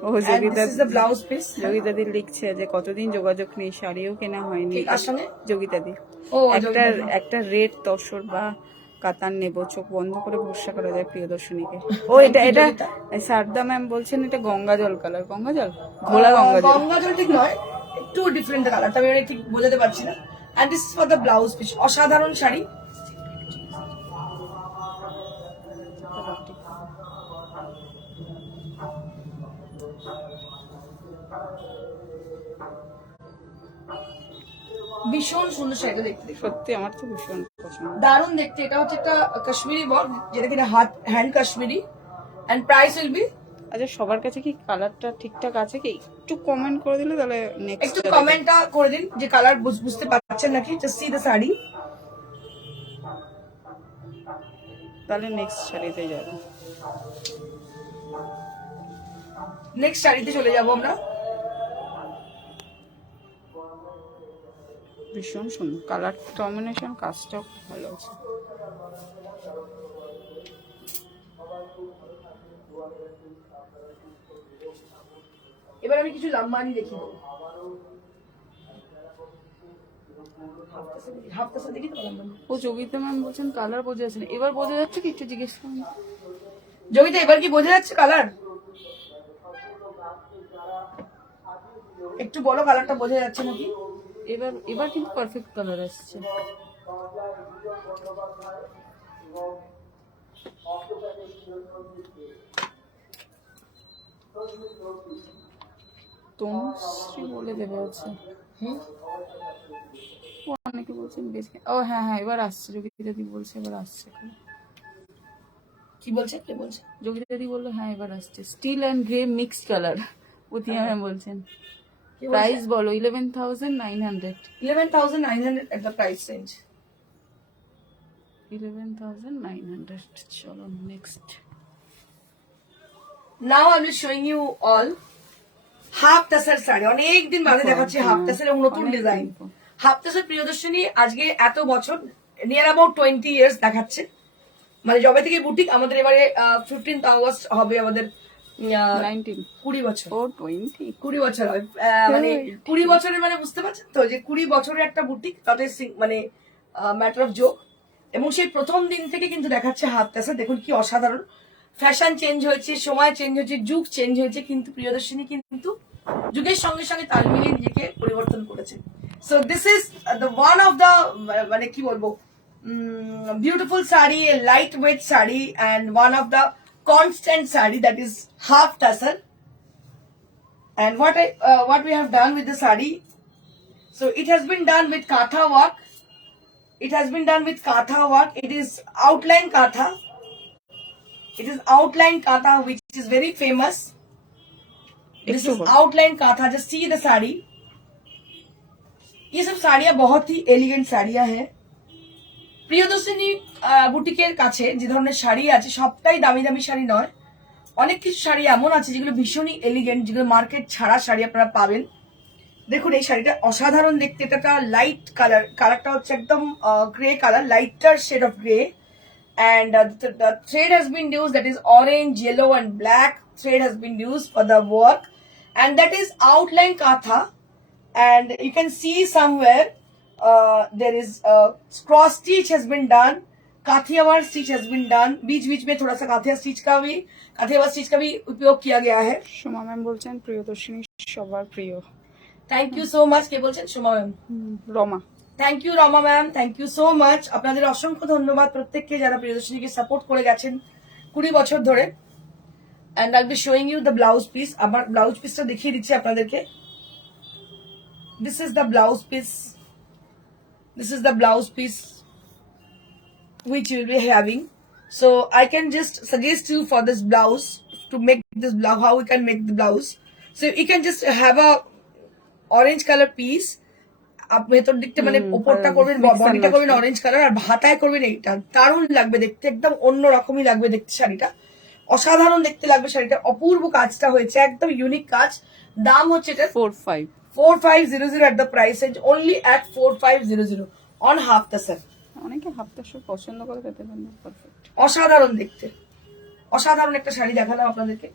ও Yogita, this is the blouse piece. Yogita দি লিখছে যে কতদিন যোগাযোগ নেই, শাড়িও কেনা হয়নি। আসলে যোগিতা দি ও একটা রেড তসর বা কাতান নেব, চোখ বন্ধ করে ভরসা করা যায় প্রিয়দর্শনীকে। ও এটা সারদা ম্যাম বলছেন এটা গঙ্গা জল কালার, গঙ্গা জল, ঘোলা গঙ্গা জল। গঙ্গা জল ঠিক নয়, একটু ডিফারেন্ট কালারটা আমি ঠিক বোঝাতে পারছি না। And this is for the blouse piece. অসাধারণ শাড়ি। ভীষণ সুন্দর শাড়িটা দেখতে, সত্যি আমার তো ভীষণ পছন্দ, দারুণ দেখতে। এটা হচ্ছে একটা কাশ্মীরি ওয়ার্ক, যেটা কিনা hand Kashmiri, and price will be. আচ্ছা সবার কাছে কি কালারটা ঠিকঠাক আছে কি, একটু কমেন্ট করে দিলে তাহলে নেক্সট। একটু কমেন্টটা করে দিন যে কালার বুঝতে পারছেন নাকি। জাস্ট সি দ্য শাড়ি, তাহলে নেক্সট শাড়িতে যাব। নেক্সট শাড়িতে চলে যাব আমরা। ভীষণ সুন্দর কালার কম্বিনেশন, কাজটাও খুব ভালো আছে। এবার আমি কিছু লাম্বানি দেখি দেবো। হাফতা দেখি তো লাম্বানি। ও যোগিতা ম্যাম বলছেন কালার বোঝা যাচ্ছে না, এবার বোঝা যাচ্ছে কি একটু জিজ্ঞেস করুন। যোগিতা এবার কি বোঝা যাচ্ছে কালার? একটু বলো কালারটা বোঝা যাচ্ছে নাকি। এবার কিন্তু পারফেক্ট কালার আসছে। তনুশ্রী বলে দেবে হচ্ছে। ও অনেকে বলছেন বেশি। ও হ্যাঁ হ্যাঁ এবার আসছে, যোগিতা দি বলছে এবার আসছে। কি বলছে, কে বলছে? যোগিতা দি বললো হ্যাঁ এবার আসছে। Steel and grey mixed colour, Putiya ma'am বলছেন। প্রাইস বলো 11,900। 11,900 at the price range. 11,900। চলো next. Now I will showing you all half tussar sari. অনেকদিন বাদে দেখাচ্ছি হাফ তাসার এবং নতুন ডিজাইন। হাফ তাসার প্রিয়দর্শনী আজকে এত বছর, নিয়ার অ্যাবাউট 20 ইয়ার্স দেখাচ্ছে। মানে যবে থেকে বুটিক, আমাদের এবারে 15th আগস্ট হবে আমাদের 19 20 বছর। ও 20 20 বছর হবে মানে 20 বছরের মানে বুঝতে পারছেন তো যে 20 বছরের একটা বুটিক তাতে মানে ম্যাটার অফ জোক। এবং সেই প্রথম দিন থেকে কিন্তু দেখাচ্ছে হাফ তাসা। দেখুন কি অসাধারণ, ফ্যাশন চেঞ্জ হয়েছে, সময় চেঞ্জ হয়েছে, যুগ চেঞ্জ হয়েছে, কিন্তু প্রিয়দর্শিনী কিন্তু যুগের সঙ্গে সঙ্গে তাল মিলিয়ে নিজেকে পরিবর্তন করেছে। So this is the one of the মানে কি বলবো beautiful sari, A light weight sari and one of the constant sari that is half tussar. And what we have done with the sari, so it has been done with katha work. It has been done with katha work. It is outline katha. It is outline katha which is very famous. This is outline katha. Just see the sari. ये सब साड़ियां बहुत ही एलिगेंट साड़ियां हैं। প্রিয়দর্শিনী বুটিকের কাছে যে ধরনের শাড়ি আছে সবটাই দামি দামি শাড়ি নয়, অনেক কিছু শাড়ি এমন আছে যেগুলো ভীষণই এলিগেন্ট, যেগুলো মার্কেট ছাড়া শাড়ি আপনারা পাবেন। দেখুন এই শাড়িটা অসাধারণ দেখতে, এটা একটা লাইট কালার, কালারটা হচ্ছে একদম grey colour, lighter shade of grey, and the thread has been used, that is orange, yellow and black thread has been used for the work, and that is outline katha. And you can see somewhere there is cross stitch has been done, Kathiawar stitch has been done, बीच बीच में थोड़ा सा काठियावाड़ स्टिच का भी उपयोग किया गया है। সোমা ম্যাম বলছেন প্রিয়দর্শিনী সবার প্রিয়। Thank you so much. কে বলছেন? Soma ma'am. Rama. Thank you Rama ma'am, thank you so much. আপনাদের অসংখ্য ধন্যবাদ প্রত্যেককে যারা প্রিয়দর্শিনীকে সাপোর্ট করে গেছেন 20 বছর ধরে। And I'll be showing you the blouse piece. আমার ব্লাউজ পিসটা দেখিয়ে দিচ্ছি আপনাদেরকে। This is the blouse piece, this is the blouse piece which you will be having. So I can just suggest you for this blouse to make this blouse, how we can make the blouse. So you can just have a orange color piece. आप ভেতর দিকটা মানে উপরটা করবেন, বডিটা করবেন অরেঞ্জ কালার, আর ভাতায় করবেন এইটা। দারুণ লাগবে দেখতে, একদম অন্য রকমই লাগবে দেখতে শাড়িটা, অসাধারণ দেখতে লাগবে শাড়িটা। অপূর্ব কাজটা হয়েছে, একদম ইউনিক কাজ। দাম হচ্ছে এটা 4500 at the price range, only at 4500 on half the set. অনেকে হাফ তাসা পছন্দ করে, তাতে পারফেক্ট, অসাধারণ দেখতে, অসাধারণ একটা শাড়ি দেখালাম আপনাদেরকে।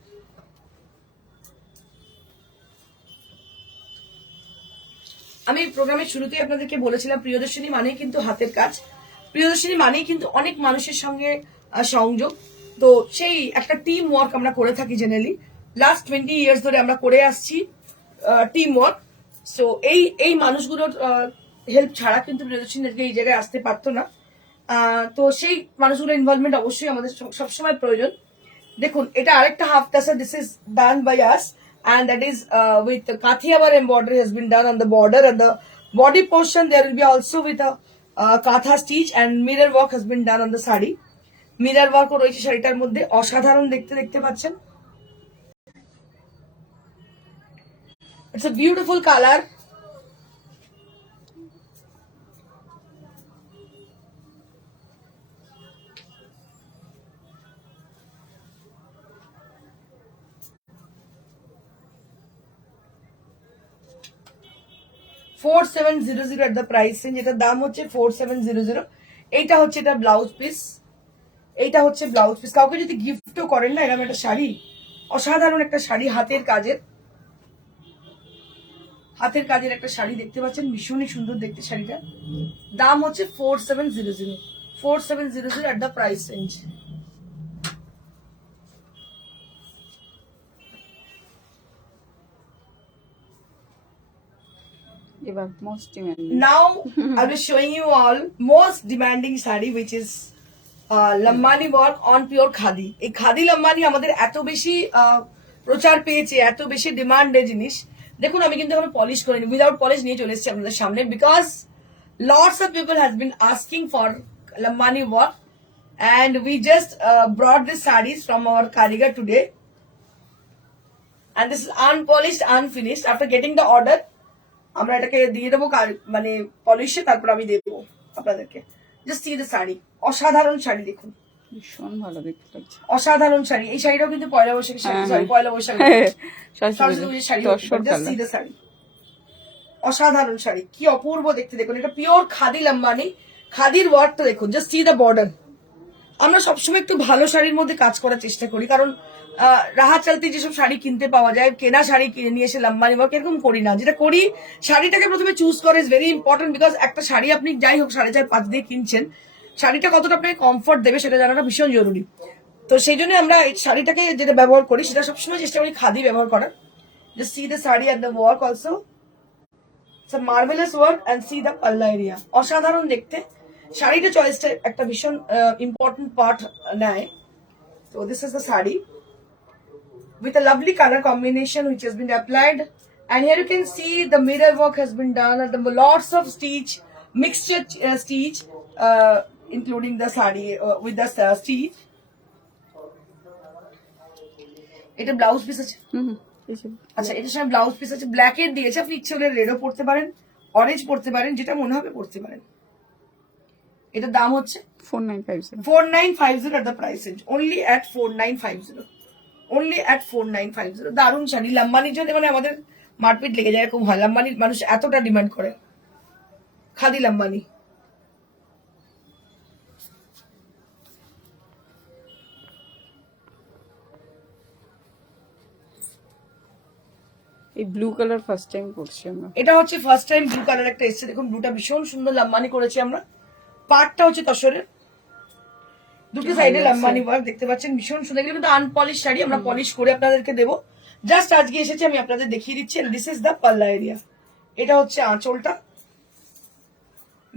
আমি প্রোগ্রামের শুরুতেই আপনাদেরকে বলেছিলাম প্রিয়দর্শিনী মানেই কিন্তু হাতের কাজ, প্রিয়দর্শিনী মানেই কিন্তু অনেক মানুষের সঙ্গে সংযোগ। তো সেই একটা টিম ওয়ার্ক আমরা করে থাকি জেনারেলি, লাস্ট 20 ইয়ার্স ধরে আমরা করে আসছি টিম ওয়ার্ক। সো এই মানুষগুলোর হেল্প ছাড়া কিন্তু প্রিয়দর্শিনী এই জায়গায় আসতে পারতো না। তো সেই মানুষগুলোর ইনভলভমেন্ট অবশ্যই আমাদের সবসময় প্রয়োজন। দেখুন এটা আরেকটা half tussar, this is done by us, and that is with Kathiawar embroidery has been done on the border, and the body portion there will be also with a katha stitch, and mirror work has been done on the sari. Mirror work ও রয়েছে শাড়িটার মধ্যে, অসাধারণ দেখতে পাচ্ছেন। It's a beautiful color. $4700 at the price range, এটার দাম হচ্ছে 4700। এইটা হচ্ছে এটা ব্লাউজ পিস, এইটা হচ্ছে ব্লাউজ পিস। কাউকে যদি গিফটও করেন না এরকম একটা শাড়ি, অসাধারণ একটা শাড়ি, হাতের কাজের একটা শাড়ি দেখতে পাচ্ছেন, ভীষণই সুন্দর দেখতে শাড়িটা। দাম হচ্ছে 4700 at the price range. এবার most demanding, Now I will showing you all most demanding sari which is Lambani work on pure khadi. এই খাদি লম্বানি আমাদের এত বেশি প্রচার পেয়েছে, এত বেশি ডিমান্ডের জিনিস। দেখুন আমি কিন্তু এখন পলিশ করিনি, উইদাউট পলিশ নিয়ে চলে এসেছি আপনাদের সামনে, because lots of people has been asking for Lambani work, and we just brought these sarees from our karigar today, and this is unpolished, unfinished. After getting the order আমরা এটাকে দিয়ে দেবো মানে পলিশে, তারপর আমি দেবো আপনাদেরকে। জাস্ট সি দ্য শাড়ি, অসাধারণ শাড়ি দেখুন, ভীষণ ভালো দেখতে লাগছে, অসাধারণ শাড়ি। এই শাড়িটাও কিন্তু পয়লা বৈশাখী শাড়ি, সরি পয়লা বৈশাখী শাড়ি, জাস্ট সি দ্য শাড়ি, অসাধারণ শাড়ি, কি অপূর্ব দেখতে। দেখুন এটা পিওর খাদি লম্বানি, খাদির ওয়ার্কটা দেখুন, জাস্ট সি দ্য বর্ডার, আমরা সবসময় একটু ভালো শাড়ির মধ্যে কাজ করার চেষ্টা করি, কারণ রাহা চলতে যেসব শাড়ি কিনতে পাওয়া যায়, কেনা শাড়ি কিনে নিয়ে এসে লাম্বানি ওয়ার্ক এরকম করি না। যেটা করি, শাড়িটাকে প্রথমে চুজ করা ইজ ভেরি ইম্পর্টেন্ট, বিকজ একটা শাড়ি আপনি যাই হোক 4.5-5 দিয়ে কিনছেন, শাড়িটা কতটা আপনাকে কমফর্ট দেবে সেটা জানাটা ভীষণ জরুরি। তো সেই জন্য আমরা এই শাড়িটাকে যেটা ব্যবহার করি সেটা সবসময় চেষ্টা করি খাদি ব্যবহার করার। Just see the sari and the work also, it's a marvellous work and C the পাল্লা এরিয়া, অসাধারণ দেখতে। শাড়িটা চয়েসটা একটা ভীষণ ইম্পর্টেন্ট পার্ট নেয়। So this is the sari with a lovely color combination which has been applied, and here you can see the mirror work has been done and the lots of stitch, mixture stitch, including the sari with the stitch. এটা ব্লাউজ পিস আছে। আচ্ছা, এটার সঙ্গে ব্লাউজ পিস আছে, ব্ল্যাক এর দিয়েছে, আপনি ইচ্ছে হলে রেডও পড়তে পারেন, অরেঞ্জ পড়তে পারেন, যেটা মনে হবে পড়তে পারেন। এটার দাম হচ্ছে 4950 at the price range, only at 4950, only at 4950। দারুণ শাড়ি, লাম্বানির জন্য মানে আমাদের মারপিট লেগে যায়, এরকম হয়। লাম্বানির মানুষ এতটা ডিমান্ড করে, খাদি লাম্বানি। এই ব্লু কালার ফার্স্ট টাইম করছি আমরা। এটা হচ্ছে ফার্স্ট টাইম ব্লু কালার একটা এসেছে, দেখুন ব্লুটা ভীষণ সুন্দর লাম্বানি করেছি আমরা। পার্টটা হচ্ছে তসরের, দুটো সাইডে লাম্বানি ওয়ার্ক দেখতে পাচ্ছেন, ভীষণ সুন্দর। এগুলো কিন্তু আনপলিশ শাড়ি, আমরা পলিশ করে আপনাদেরকে দেবো। জাস্ট আজকে এসেছি, আমি আপনাদের দেখিয়ে দিচ্ছি। দিস ইজ দ্য পাল্লা এরিয়া, এটা হচ্ছে আঁচলটা,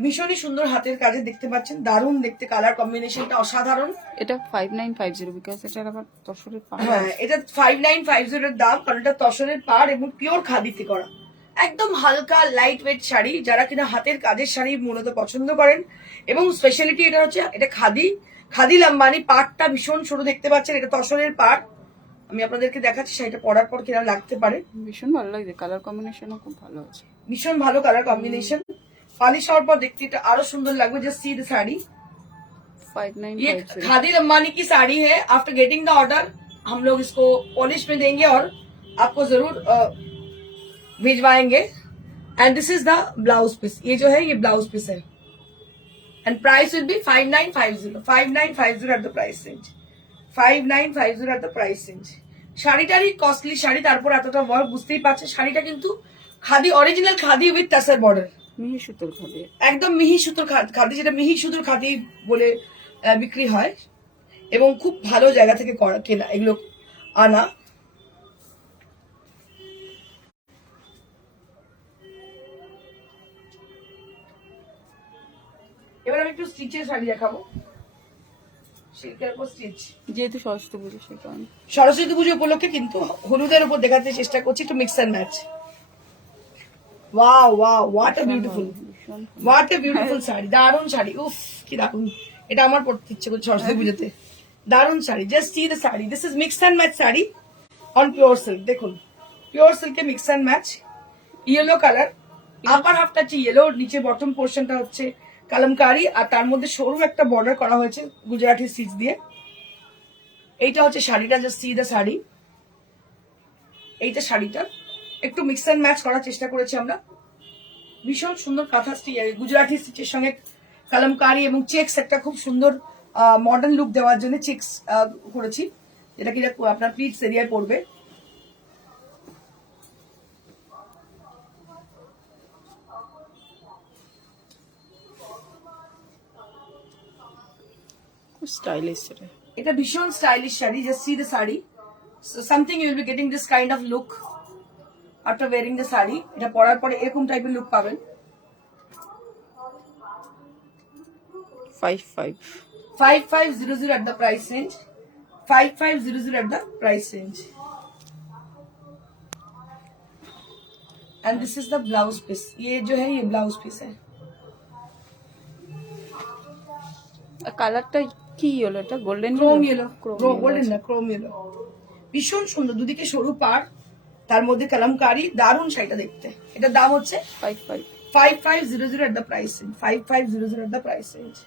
ভীষণই সুন্দর হাতের কাজে দেখতে পাচ্ছেন, দারুণ দেখতে, কালার কম্বিনেশনটা অসাধারণ। এটা 5950 বিকজ এটা আবার তসরের পাড়। হ্যাঁ, এটা 5950 এর দাম, কারণ এটা তসরের পাড় এবং পিওর খাদিতে করা, একদম হালকা লাইট ওয়েট শাড়ি। যারা কিনা হাতের কাজের শাড়ি মূলত পছন্দ করেন, এবং স্পেশালিটি এটা হচ্ছে এটা খাদি লাম্বানি। পাড়টা ভীষণ সরু দেখতে পাচ্ছেন, এটা তসরের পাড়। আমি আপনাদেরকে দেখাচ্ছি শাড়িটা পরার পর কিনা লাগতে পারে। ভীষণ ভালো লাগছে, কালার কম্বিনেশনও খুব ভালো আছে, ভীষণ ভালো কালার কম্বিনেশন। পালিশ হওয়ার পর দেখতে এটা আরো সুন্দর লাগবে। জাস্ট সি দ্য শাড়ি, ये 5950। खादी लंबानी की साड़ी है। आफ्टर गेटिंग द ऑर्डर हम लोग इसको पॉलिश में देंगे और आपको जरूर भिजवाएंगे। And this is the blouse piece, ये जो है ये ब्लाउज पीस है, and price will be 5950 at the price range, 5950 at the price range. শাড়িটারই কস্টলি শাড়ি, তারপর এতটা ওয়ার্ক, বুঝতেই পারছেন। শাড়িটা কিন্তু khadi, original khadi with tussar border, মিহি সুতোর খাদি, একদম মিহি সুতোর খাদি, যেটা মিহি সুতোর খাদি বলে বিক্রি হয়, এবং খুব ভালো জায়গা থেকে কেনা এগুলো আনা। এবার আমি একটু স্টিচের শাড়ি দেখাবো, সিল্কের উপর স্টিচ। যেহেতু সরস্বতী পুজো সেই কারণে সরস্বতী পুজো উপলক্ষে কিন্তু হলুদের উপর দেখাতে চেষ্টা করছি, একটু mix and match. Wow wow, what a beautiful, what a beautiful sari, দারুণ শাড়ি, উফ কি দারুণ। এটা আমার পড়তে ইচ্ছে করছে সরস্বতী পুজোতে, দারুণ শাড়ি। Just see the sari, this is mix and match sari on pure silk. দেখুন পিওর সিল্কে mix and match, yellow colour, upper হাফটা হচ্ছে ইয়েলো, নিচে বটম পোর্শনটা হচ্ছে কালামকারি, আর তার মধ্যে সরু একটা বর্ডার করা হয়েছে গুজরাটি স্টিচ দিয়ে। এইটা হচ্ছে শাড়িটা, জাস্ট সি দ্য শাড়ি, এইটা শাড়িটা একটু মিক্স অ্যান্ড ম্যাচ করার চেষ্টা করেছি আমরা। ভীষণ সুন্দর কাঁথা গুজরাটি স্টিচের সঙ্গে কালামকারি এবং চেক্স, একটা খুব সুন্দর মডার্ন লুক দেওয়ার জন্য চেক্স করেছি, যেটা কি আপনার প্লিটস এরিয়ায় পড়বে। খুব স্টাইলিশ এটা। এটা ভীষণ stylish sari, just see the sari, something you will be getting this kind of look after wearing the sari. এটা পরার পরে এরকম টাইপের লুক পাবেন। 5500 at the price range, 5500 at the price range, and this is the blouse piece। ये जो है ये ब्लाउज पीस है। কালারটা কি হলো এটা? গোল্ডেন ক্রোম ইয়েলো, গোল্ডেন না ক্রোম ইয়েলো, ভীষণ সুন্দর, দুদিকে সরু পাড়, তার মধ্যে কালামকারি, দারুণ শাড়িটা দেখতে। এটার দাম হচ্ছে 5500 at the price range, 5500 at the price range।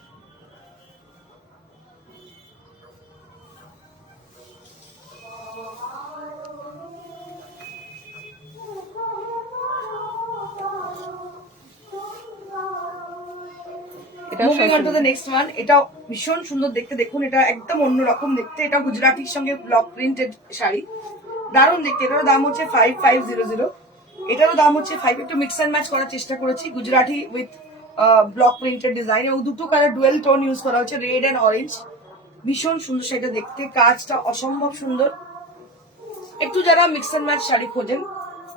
Moving on to the next one, এটা ভীষণ সুন্দর দেখতে, দেখুন এটা একদম অন্যরকম দেখতে। এটা গুজরাটির সঙ্গে ব্লক প্রিন্টেড শাড়ি, দারুণ দেখতে। এটারও দাম হচ্ছে 5500, এটারও দাম হচ্ছে 5। একটু মিক্স অ্যান্ড ম্যাচ করার চেষ্টা করেছি, Gujarati with block printed design, এবং দুটো কালার ডুয়েল টোন ইউজ করা হচ্ছে, রেড অ্যান্ড অরেঞ্জ। ভীষণ সুন্দর শাড়িটা দেখতে, কাজটা অসম্ভব সুন্দর। একটু যারা মিক্স অ্যান্ড ম্যাচ শাড়ি খোঁজেন,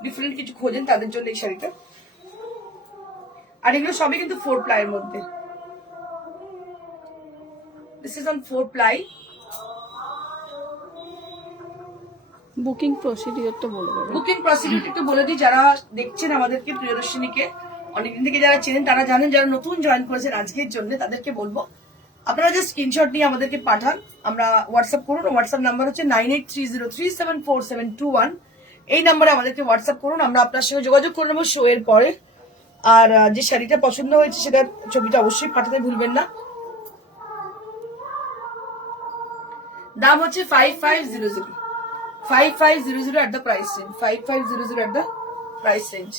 ডিফারেন্ট কিছু খোঁজেন, তাদের জন্য এই শাড়িটা। আর এগুলো সবই কিন্তু 4 প্লাইয়ের মধ্যে। This is on 4 ply. Booking প্রসিডিওরটা বলে দেবে। বুকিং প্রসিডিউর একটু বলে দিই, যারা দেখছেন আমাদেরকে, প্রিয়দর্শিনীকে অনেকদিন থেকে যারা চেনেন তারা জানেন, যারা নতুন জয়েন করেছেন আজকের জন্য তাদেরকে বলবো আপনারা যে স্ক্রিনশট নিয়ে আমাদেরকে পাঠান, আমরা হোয়াটসঅ্যাপ করুন। হোয়াটসঅ্যাপ নাম্বার হচ্ছে 9830374721। এই নাম্বারে আমাদেরকে হোয়াটসঅ্যাপ করুন, আমরা আপনার সঙ্গে যোগাযোগ করে নেবো শো এর পরে। আর যে শাড়িটা পছন্দ হয়েছে সেটার ছবিটা অবশ্যই পাঠাতে ভুলবেন না। দাম হচ্ছে 5500, 5500 at the price range, 5500 at the price range.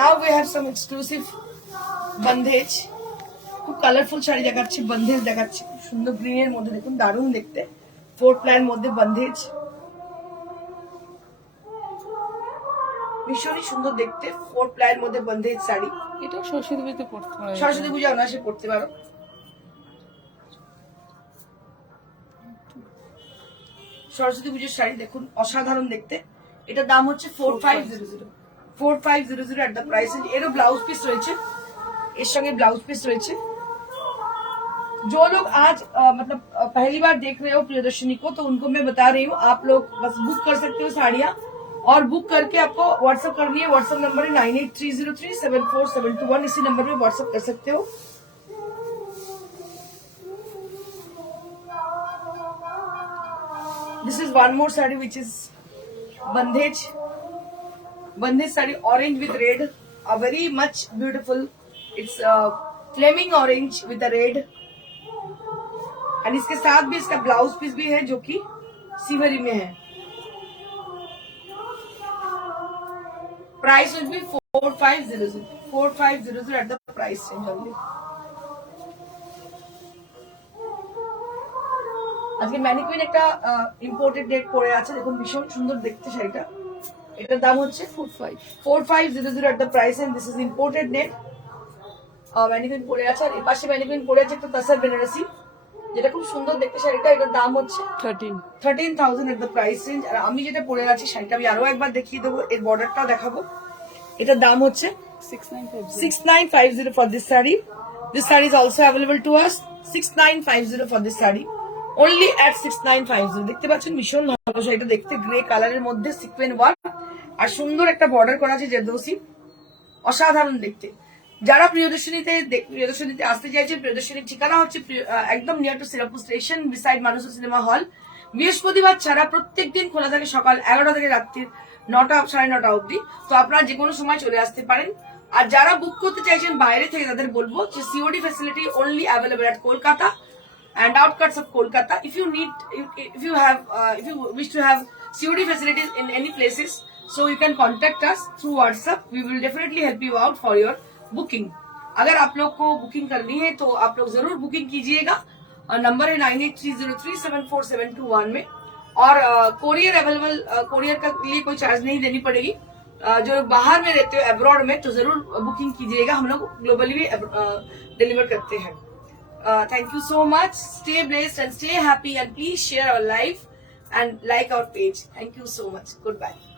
Now we have some exclusive bandhej, খুব কালারফুল শাড়ি দেখাচ্ছি, বন্ধেজ দেখাচ্ছি, খুব সুন্দর গ্রিনের মধ্যে, দেখুন দারুণ দেখতে, 4 প্লাইয়ের মধ্যে বন্ধেজ, ভীষণই সুন্দর দেখতে, 4 প্লাইয়ের মধ্যে বন্ধেজ শাড়ি। এটা সরস্বতী পুজোতে পড়তে পারো, সরস্বতী পূজা অনায়াসে পড়তে পারো। সরস্বতী পুজোর শাড়ি দেখুন, অসাধারণ দেখতে। এটার দাম হচ্ছে 4500, 4500 at the price range। এরও ব্লাউজ পিস রয়েছে, এর সঙ্গে ব্लाउज पीस रहे। जो लोग आज मतलब पहली बार देख रहे हो प्रियदर्शनी को, तो उनको मैं बता रही हूँ, आप लोग बस बुक कर सकते हो साड़ियाँ, और बुक करके आपको व्हाट्सएप करनी है। व्हाट्सएप नंबर है 9830374721। इसी नंबर पे व्हाट्सएप कर सकते हो। This is one more sari which is bandhej, bandhej sari orange with red, a very much beautiful, it's flaming orange with red, and इसके साथ भी इसका ब्लाउज पीस भी है जो कि सिवरी में है। Price will B 4500, 4500 at the price range only। আজকে ম্যানিকুইন একটা ইম্পোর্টেড নেট পরে আছে, দেখুন ভীষণ সুন্দর দেখতে শাড়িটা। এটার দাম হচ্ছে 4500 at the price, and this is imported net। Mannequin পরে আছে, আর এর পাশে ম্যানিকুইন পরে আছে একটা তাসার বেনারসি, যেটা খুব সুন্দর দেখতে শাড়িটা। এটার দাম হচ্ছে 13,000 at the price range। আর আমি যেটা পরে আছি শাড়িটা আমি আরো একবার দেখিয়ে দেবো, এর বর্ডারটাও দেখাবো। এটার দাম হচ্ছে 6950 for this saree। This saree is also available to us, 6950 for this saree, only at 6950। দেখতে পাচ্ছেন ভীষণ ভালো শাড়িটা দেখতে, গ্রে কালারের মধ্যে সিকোয়েন্স ওয়ার্ক আর সুন্দর একটা বর্ডার করা আছে জেরদৌসি, অসাধারণ দেখতে। যারা প্রিয়দর্শনীতে আসতে চাইছে, প্রিয়দর্শনীর ঠিকানা হচ্ছে একদম নিয়ার টু সিরাপুর স্টেশন, বিসাইড মানুষের সিনেমা হল। বৃহস্পতিবার ছাড়া প্রত্যেকদিন খোলা থাকে সকাল 11টা থেকে রাত্রির 9টা 9:30 অবধি। তো আপনারা যে কোনো সময় চলে আসতে পারেন। আর যারা বুক করতে চাইছেন বাইরে থেকে, তাদের বলবো যে COD facility only available at Kolkata and outskirts of Kolkata। If you wish to have COD facilities in any places, so you can contact us through WhatsApp। We will definitely help you out for your booking. अगर आप लोग को बुकिंग करनी है तो आप लोग जरूर बुकिंग कीजिएगा। नंबर है 9830374721 में। और कोरियर अवेलेबल, कोरियर का लिए कोई चार्ज नहीं देनी पड़ेगी। जो बाहर में रहते हो अब्रॉड में, तो जरूर बुकिंग कीजिएगा, हम लोग ग्लोबली भी डिलीवर करते हैं। Thank you so much, stay blessed and stay happy, and please share our life and like our page. Thank you so much, good bye.